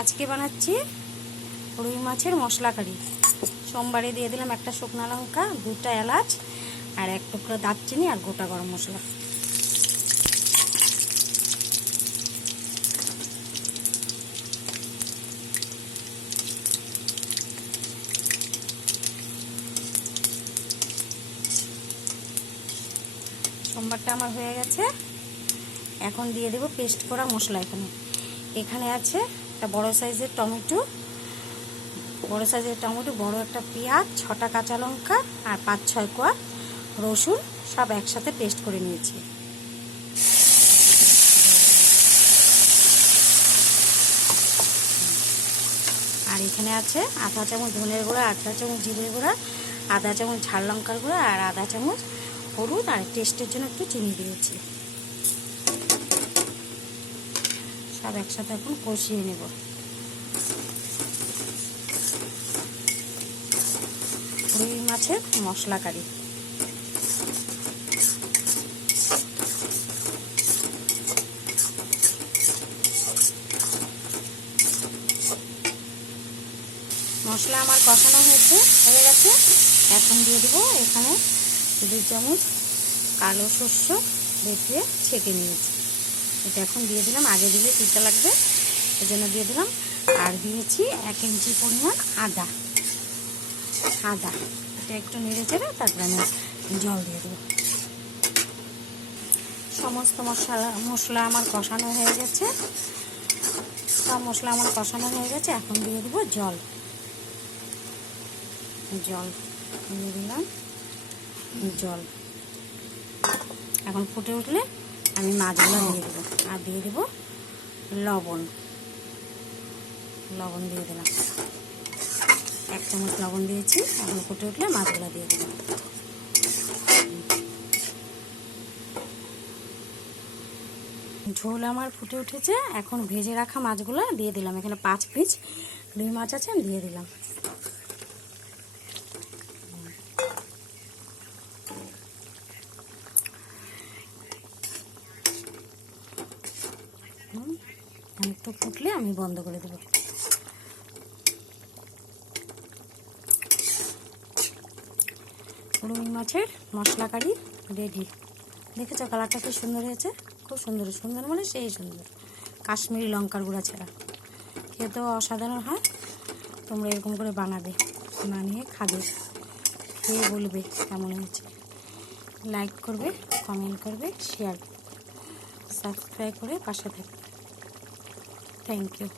আজকে বানাচ্ছি রুই মাছের মশলা কারি। সোমবারে দিয়ে দিলাম একটা শুকনো লঙ্কা, 2টা এলাচ আর 1 টুকরো দারচিনি আর গোটা গরম মশলা। সোমবারটা আমার হয়ে গেছে। এখন দিয়ে দেব পেস্ট করা মশলা। এখানে আছে একটা বড় সাইজের টমেটো, বড় একটা পেঁয়াজ, 6টা কাঁচা লঙ্কা আর 5-6 কোয়া রসুন, সব একসাথে পেস্ট করে নিয়েছি। আর এখানে আছে আধা চামচ ধনের গুঁড়া, আধা চামচ জিরের গুঁড়া, আধা চামচ ঝাল লঙ্কার গুঁড়া আর আধা চামচ হলুদ, আর টেস্টের জন্য একটু চিনি দিয়েছি। সব একসাথে এখন কষিয়ে নেব। রুই মাছের মশলা কারি। মশলা আমার কষানো হয়ে গেছে। এখন দিয়ে দেবো এখানে 2 চামচ কালো সর্ষ বেটে ছেঁকে নিয়েছি। এটা এখন দিয়ে দিলাম, আগে দিলে তিতা লাগবে এজন্য দিয়ে দিলাম। আর দিয়েছি 1 ইঞ্চি পরিমাণ আদা। এটা একটু নেড়ে চেড়ে তারপরে আমি জল দিয়ে দেবো। সমস্ত মশলা আমার কষানো হয়ে গেছে। সব মশলা আমার কষানো হয়ে গেছে। এখন দিয়ে দেবো জল দিয়ে দিলাম। এখন ফুটে উঠলে আমি মাছগুলো দিয়ে দেবো। আর দিয়ে দেবো লবণ দিয়ে দিলাম। 1 চামচ লবণ দিয়েছি। এখন ফুটে উঠলে মাছগুলো দিয়ে দেবো। ঝোল আমার ফুটে উঠেছে। এখন ভেজে রাখা মাছগুলো দিয়ে দিলাম। এখানে 5 পিস রুই মাছ আছে, আমি দিয়ে দিলাম। একটু ফুটলে আমি বন্ধ করে দেবো। রুই মাছের মশলা কারি রেডি। দেখেছো কালারটা কি সুন্দর হয়েছে? খুব সুন্দর মানে সেই সুন্দর, কাশ্মীরি লঙ্কার গুঁড়া ছাড়া। খেতেও অসাধারণ হয়। তোমরা এরকম করে বানিয়ে খাবে, খেয়ে বলবে কেমন হয়েছে। লাইক করবে, কমেন্ট করবে, শেয়ার, সাবস্ক্রাইব করে পাশে থাকবে। Thank you.